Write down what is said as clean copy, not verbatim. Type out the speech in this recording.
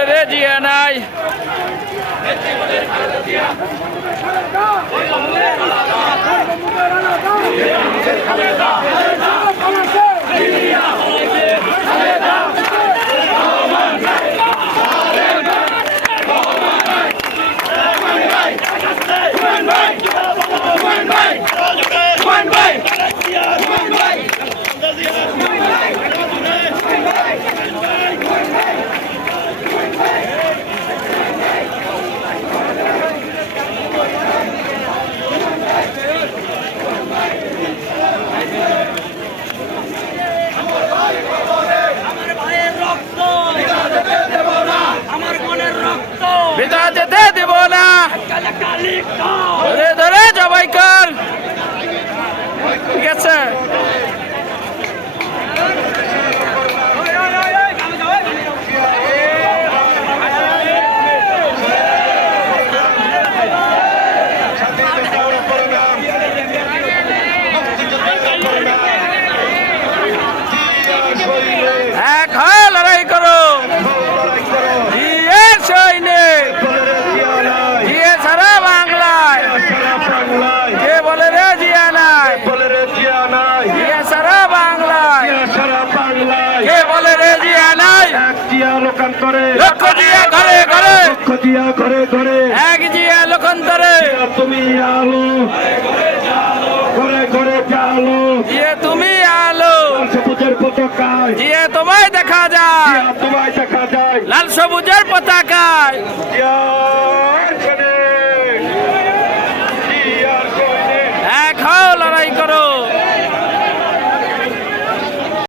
বলে রে জিয়া নাই। বিতা যেতে দেব না, ধরে ধরে জবাই কর। ঠিক আছে, এক হয়ে লড়াই করো। জিয়া সৈনিক, জিয়া সারা বাংলায়। কে বলে রে জিয়া নাই? জিয়া সারা বাংলায়। কে বলে রে জিয়া নাই? লক্ষ জিয়া ঘরে ঘরে, এক জিয়া লোকান্তরে। তুমি আলো ঘরে ঘরে আলো, জিয়া তুমি আলো, সবুজের পতাকায় জিয়া